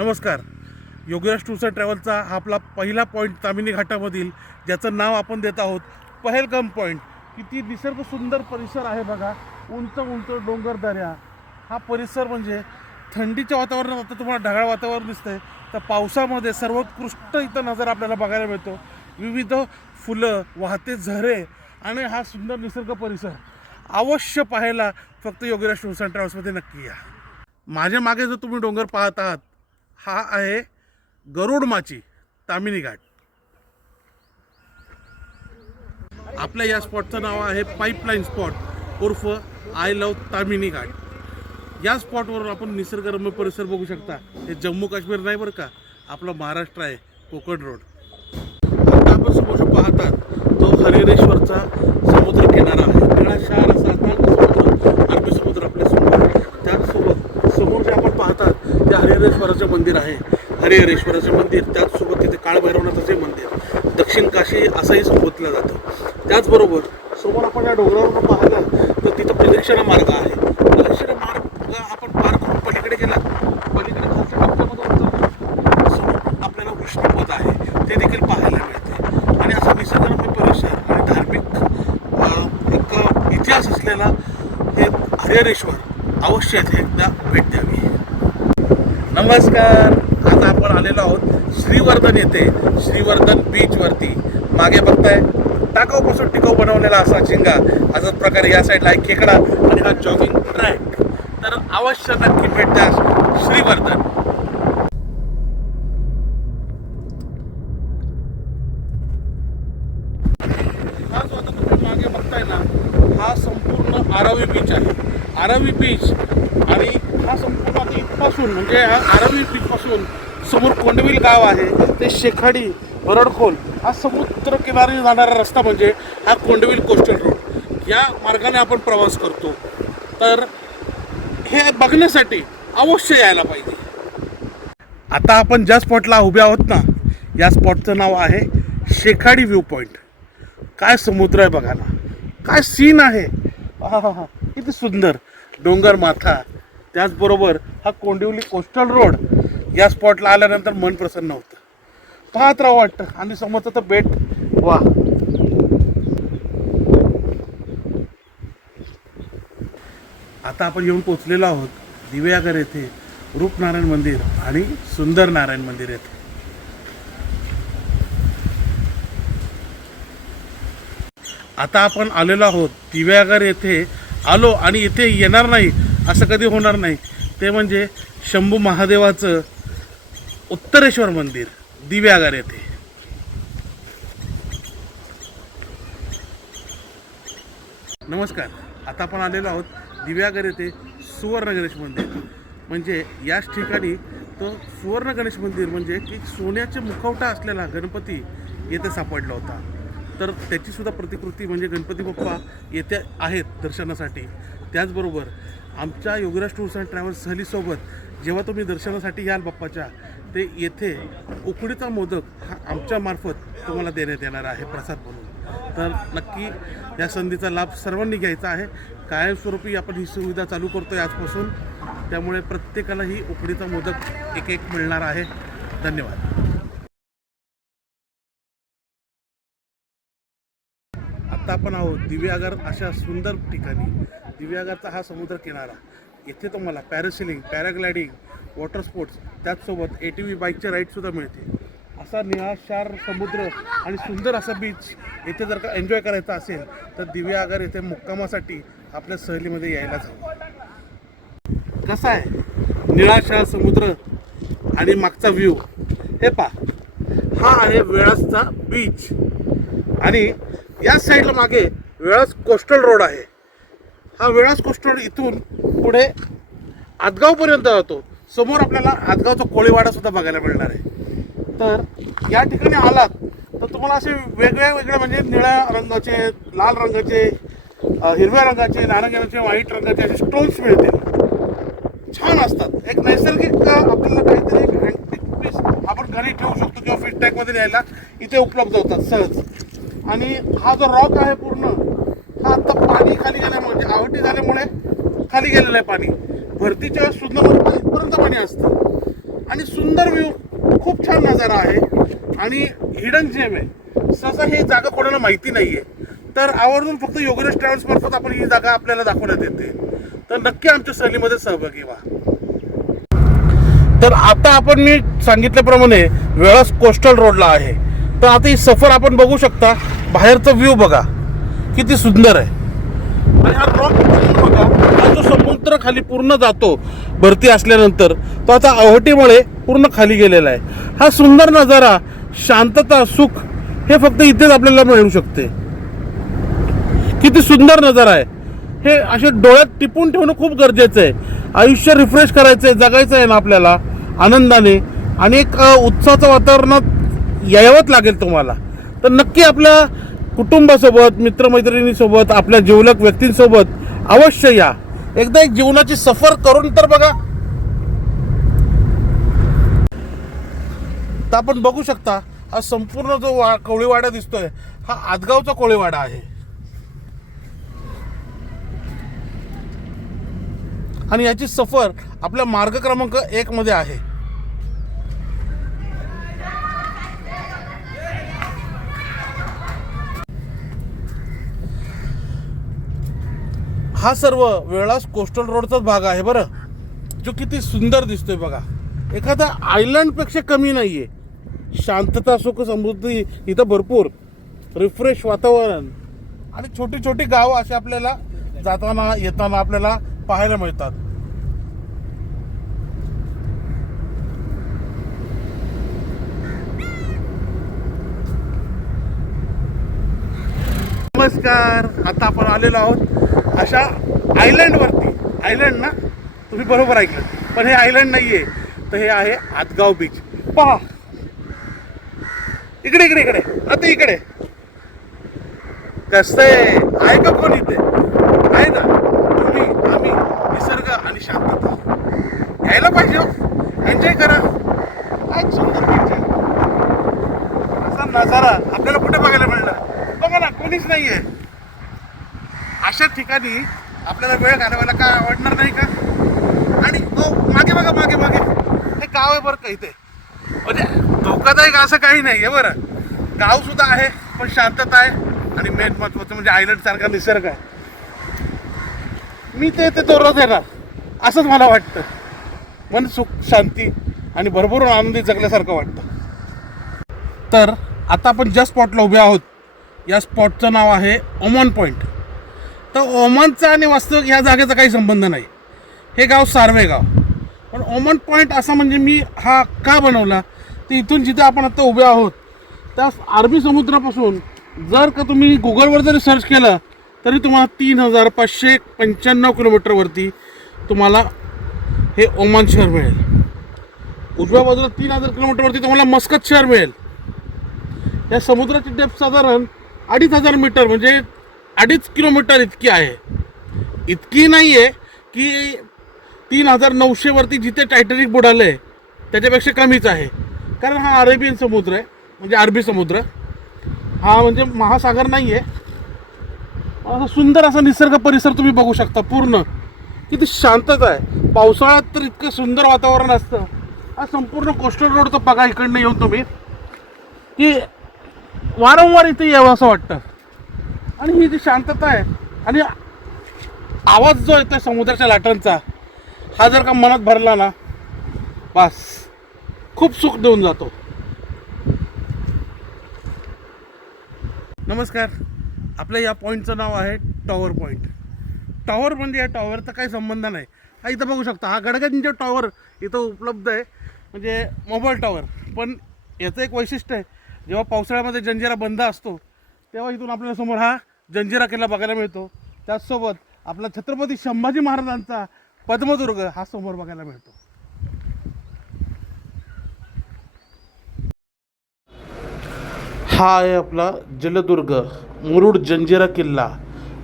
नमस्कार. Yogesh tours and ट्रॅव्हलचा हा आपला पहिला पॉईंट तामिनी घाटामधील, ज्याचं नाव आपण देत आहोत पहलगाम पॉईंट. किती निसर्ग सुंदर परिसर आहे बघा. उंच उंच डोंगर दऱ्या. हा परिसर म्हणजे थंडीच्या वातावरणात आता तुम्हाला ढगाळ वातावरण दिसतंय, तर पावसामध्ये सर्वोत्कृष्ट इथं नजारा आपल्याला बघायला मिळतो. विविध फुलं, वाहते झरे आणि हा सुंदर निसर्ग परिसर अवश्य पाहायला फक्त योगेश टूर्स अँड ट्रॅव्हल्समध्ये नक्की या. माझ्या मागे जो तुम्ही डोंगर पाहत आहात हा आहे गरुडमाची तामिनी घाट. आपल्या या स्पॉटचं नाव आहे पाईपलाईन स्पॉट उर्फ आय लव्ह तामिनी घाट. या स्पॉटवर आपण निसर्गरम्य परिसर बघू शकता. हे जम्मू काश्मीर नाही बरं का, आपलं महाराष्ट्र आहे, कोकण रोड. आता आपण समोर पाहतात तो हरिहरेश्वरचा समुद्र किनारा आहे. निळाशार असा समुद्र, अरबी समुद्र आपल्या समोर. त्याचसोबत समोर जे आपण पाहतात ते हरिहरेश्वराचे मंदिर आहे. हरिहरेश्वराचे मंदिर, त्याचसोबत तिथे काळभैरवनाथाचे मंदिर, दक्षिण काशी असंही संबोधलं जातं. त्याचबरोबर समोर आपण या डोंगरावर पाहिलं तर तिथं प्रदक्षिणा मार्ग आहे. प्रदक्षिणा मार्ग आपण पार करून पलीकडे गेला, पलीकडे खालच्या टप्प्यामध्ये समोर आपल्याला विष्णुपद आहे, ते देखील पाहायला मिळते. आणि असा निसर्गरम्य परिसर आणि धार्मिक एक इतिहास असलेला हे हरिहरेश्वर अवश्य येथे एकदा भेट द्यावी. नमस्कार. आज आपण आलेलो आहोत श्रीवर्धन येथे, श्रीवर्धन बीचवरती. मागे बघताय टाकाऊपासून टिकाऊ बनवलेला असा झिंगा, अशाच प्रकारे या साईडला एक खेकडा आणि हा जॉगिंग ट्रॅक. तर अवश्य नक्की भेट द्या श्रीवर्धन. हा जो आता तुम्ही मागे बघताय ना, हा संपूर्ण आरावी बीच आहे. आरावी बीच आणि हा संपूर्ण आता इथपासून म्हणजे हा आरावी बीचपासून समोर कोंडविल गाव आहे, ते शेखाडी बरडखोल हा समुद्र किनारी जाणारा रस्ता म्हणजे हा कोंडविल कोस्टल रोड. या मार्गाने आपण प्रवास करतो. तर हे बघण्यासाठी अवश्य यायला पाहिजे. आता आपण ज्या स्पॉटला उभे आहोत ना, या स्पॉटचं नाव आहे शेखाडी व्ह्यू पॉईंट. काय समुद्र आहे बघा ना, काय सीन आहे. हा किती सुंदर डोंगर माथा. त्याचबरोबर हा कोंडिवली कोस्टल रोड. या स्पॉटला आल्यानंतर मन प्रसन्न होतं, पाहत राहावं वाटतं. आणि समोरचं तर बेट, वा. आता आपण येऊन पोचलेलो आहोत दिव्यागर येथे रूपनारायण मंदिर आणि सुंदर नारायण मंदिर येथे. आता आपण आलेलो आहोत दिव्यागर येथे. आलो आणि इथे येणार नाही असं कधी होणार नाही. ते म्हणजे शंभू महादेवाचं उत्तरेश्वर मंदिर दिव्यागर येथे. नमस्कार. आता आपण आलेलो आहोत दिव्यागर येथे सुवर्ण गणेश मंदिर. म्हणजे याच ठिकाणी तो सुवर्ण गणेश मंदिर म्हणजे की सोन्याचे मुखवटा असलेला गणपती येथे सापडला होता. तर त्याचीसुद्धा प्रतिकृती म्हणजे गणपती बाप्पा येथे आहेत दर्शनासाठी. त्याचबरोबर आमच्या योगेश टूर्स अँड ट्रॅव्हल्स सहलीसोबत जेव्हा तुम्ही दर्शनासाठी याल बाप्पाच्या, ते येथे उकडीचा मोदक हा आमच्यामार्फत तुम्हाला देण्यात येणार आहे प्रसाद म्हणून. तर नक्की या संधीचा लाभ सर्वांनी घ्यायचा आहे. कायमस्वरूपी आपण ही सुविधा चालू करतो आहे आजपासून. त्यामुळे प्रत्येकाला ही उकडीचा मोदक एक एक मिळणार आहे. धन्यवाद. आता आपण आहोत दिव्यागर अशा सुंदर ठिकाणी. दिव्यागरचा हा समुद्र किनारा. इथे तुम्हाला पॅरासेलिंग, पॅराग्लायडिंग, वॉटर स्पोर्ट्स, त्याचसोबत ATV बाईकचे राईडसुद्धा मिळते. असा निळाशार समुद्र आणि सुंदर असा बीच येथे जर का एन्जॉय करायचा असेल तर दिव्यागर येथे मुक्कामासाठी आपल्या सहलीमध्ये यायलाच हवं. कसा आहे निळाशार समुद्र आणि मागचा व्ह्यू हे पहा. हा आहे वेळासचा बीच आणि या साईडला मागे वेळास कोस्टल रोड आहे. हा वेळास कोस्टल रोड इथून पुढे आदगावपर्यंत जातो. समोर आपल्याला आदगावचा कोळीवाडा सुद्धा बघायला मिळणार आहे. तर या ठिकाणी आलात तर तुम्हाला असे वेगळे म्हणजे निळ्या रंगाचे, लाल रंगाचे, हिरव्या रंगाचे, नारंगी रंगाचे, व्हाईट रंगाचे असे स्टोन्स मिळतील. छान असतात. एक नैसर्गिक आपल्याला काहीतरी एक अँटिक पीस आपण घरी ठेवू शकतो किंवा फिश टॅगमध्ये न्यायला इथे उपलब्ध होतात सहज. आणि हा जो रॉक आहे पूर्ण, हा आता पाणी खाली गेल्यामुळे म्हणजे आवटी झाल्यामुळे खाली गेलेलं आहे पाणी. भरतीच्या वेळेस सुद्धा इथपर्यंत पाणी असतं. आणि सुंदर व्ह्यू, खूप छान नजारा आहे आणि हिडन जेम आहे. सहसा ही जागा कोणाला माहिती नाही आहे, तर आवर्जून फक्त योगेश ट्रॅव्हल्स मार्फत आपण ही जागा आपल्याला दाखवण्यात येते. तर नक्की आमच्या सहलीमध्ये सहभागी व्हा. तर आता आपण मी सांगितल्याप्रमाणे वेळास कोस्टल रोडला आहे. तर आता ही सफर आपण बघू शकता. बाहेरचा व्ह्यू बघा किती सुंदर आहे. आणि हा रॉक बघा, हा जो समुद्र खाली पूर्ण जातो भरती असल्यानंतर, तो आता अवहटीमुळे पूर्ण खाली गेलेला आहे. हा सुंदर नजारा, शांतता, सुख हे फक्त इथेच आपल्याला मिळू शकते. किती सुंदर नजारा आहे. हे असे डोळ्यात टिपून ठेवणं खूप गरजेचं आहे. आयुष्य रिफ्रेश करायचं आहे, जगायचं आहे ना आपल्याला आनंदाने, आणि एक उत्साहाचं वातावरणात यावंच लागेल तुम्हाला. तर नक्की आपल्या कुटुंबासोबत, मित्रमैत्रिणीसोबत, आपल्या जिवलग व्यक्तींसोबत अवश्य या. एकदा एक जीवनाची सफर करून तर बघा. तर आपण बघू शकता, हा संपूर्ण जो कोळीवाडा दिसतोय, हा आदगावचा कोळीवाडा आहे. आणि याची सफर आपल्या मार्ग क्रमांक 1 मध्ये आहे. हा सर्व वेळास कोस्टल रोडचाच भाग आहे बरं, जो किती सुंदर दिसतोय बघा. एखादा आयलंड पेक्षा कमी नाहीये. शांतता, सुख, समृद्धी इथं भरपूर, रिफ्रेश वातावरण आणि छोटी छोटी गावं अशी आपल्याला जाताना येताना आपल्याला पाहायला मिळतात. नमस्कार. आता आपण आलेलो आहोत अशा आयलंडवरती. आयलंड ना, तुम्ही बरोबर ऐकलं, पण हे आयलंड नाहीये, तर हे आहे आदगाव बीच. पहा इकडे इकडे इकडे, आता इकडे कसं आहे का कोण इथे आहे ना. तुम्ही, आम्ही, निसर्ग आणि शांतता यायला पाहिजे. एन्जॉय करा. आज सुंदर बीच आहे. असा नजारा आपल्याला कुठे बघायला मिळणार? बघा ना, कोणीच नाहीये. अशा ठिकाणी आपल्याला वेळ घालवायला काय आवडणार नाही का? आणि मागे बघा, मागे मागे हे गाव आहे बरं का. इथे म्हणजे धोकादायक असं काही नाही आहे बरं. गाव सुद्धा आहे, पण शांतता आहे आणि मेन महत्वाचं म्हणजे आयलंड सारखा निसर्ग आहे. मी ते दररोज येणार असंच मला वाटतं. मन सुख, शांती आणि भरभरून आनंदी जगल्यासारखं वाटतं. तर आता आपण ज्या स्पॉटला उभे आहोत, या स्पॉटचं नाव आहे ओमान पॉईंट. तर ओमानचा आणि वास्तविक ह्या जागेचा काही संबंध नाही. हे गाव सार्वे गाव. पण ओमान पॉईंट असा म्हणजे मी हा का बनवला, तर इथून जिथे आपण आता उभे आहोत त्या अरबी समुद्रापासून जर का तुम्ही गुगलवर जरी सर्च केलं तरी तुम्हाला 3595 किलोमीटरवरती तुम्हाला हे ओमान शहर मिळेल. उजव्या बाजूला 3000 किलोमीटरवरती तुम्हाला मस्कत शहर मिळेल. या समुद्राची डेप्थ साधारण 2500 मीटर, म्हणजे 2.5 किलोमीटर इतकी आहे. इतकी नाही आहे की 3900 वरती जिथे टायटॅनिक बुडालं आहे त्याच्यापेक्षा कमीच आहे. कारण हा अरेबियन समुद्र आहे, म्हणजे अरबी समुद्र. हा म्हणजे महासागर नाही आहे. असा सुंदर असा निसर्ग परिसर तुम्ही बघू शकता. पूर्ण किती शांतता आहे. पावसाळ्यात तर इतकं सुंदर वातावरण असतं. हा संपूर्ण कोस्टल रोड तर बघा इकडनं येऊन तुम्ही, की वारंवार इथे यावं असं वाटतं. आणि ही जी शांतता आहे आणि आवाज जो येतो समुद्राच्या लाटांचा, हा जर का मनात भरला ना, बस खूप सुख देऊन जातो. नमस्कार. आपल्या या पॉईंटचं नाव आहे टॉवर पॉईंट. टॉवर म्हणजे या टॉवरचा काही संबंध नाही. हा इथं बघू शकता, हा गडगंज टॉवर इथं उपलब्ध आहे, म्हणजे मोबाईल टॉवर. पण याचं एक वैशिष्ट्य आहे, जेव्हा पावसाळ्यामध्ये जंजिरा बंद असतो तेव्हा इथून आपल्या समोर हा जंजिरा किल्ला बघायला मिळतो. त्याचसोबत आपला छत्रपती संभाजी महाराजांचा पद्मदुर्ग हा समोर बघायला मिळतो. हा आहे आपला जलदुर्ग मुरुड जंजिरा किल्ला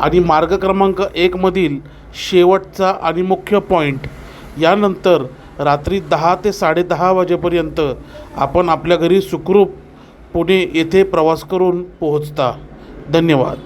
आणि मार्ग क्रमांक 1 मधील शेवटचा आणि मुख्य पॉईंट. यानंतर रात्री 10 ते 10:30 वाजेपर्यंत आपण आपल्या घरी सुखरूप पुणे येथे प्रवास करून पोहोचता. धन्यवाद.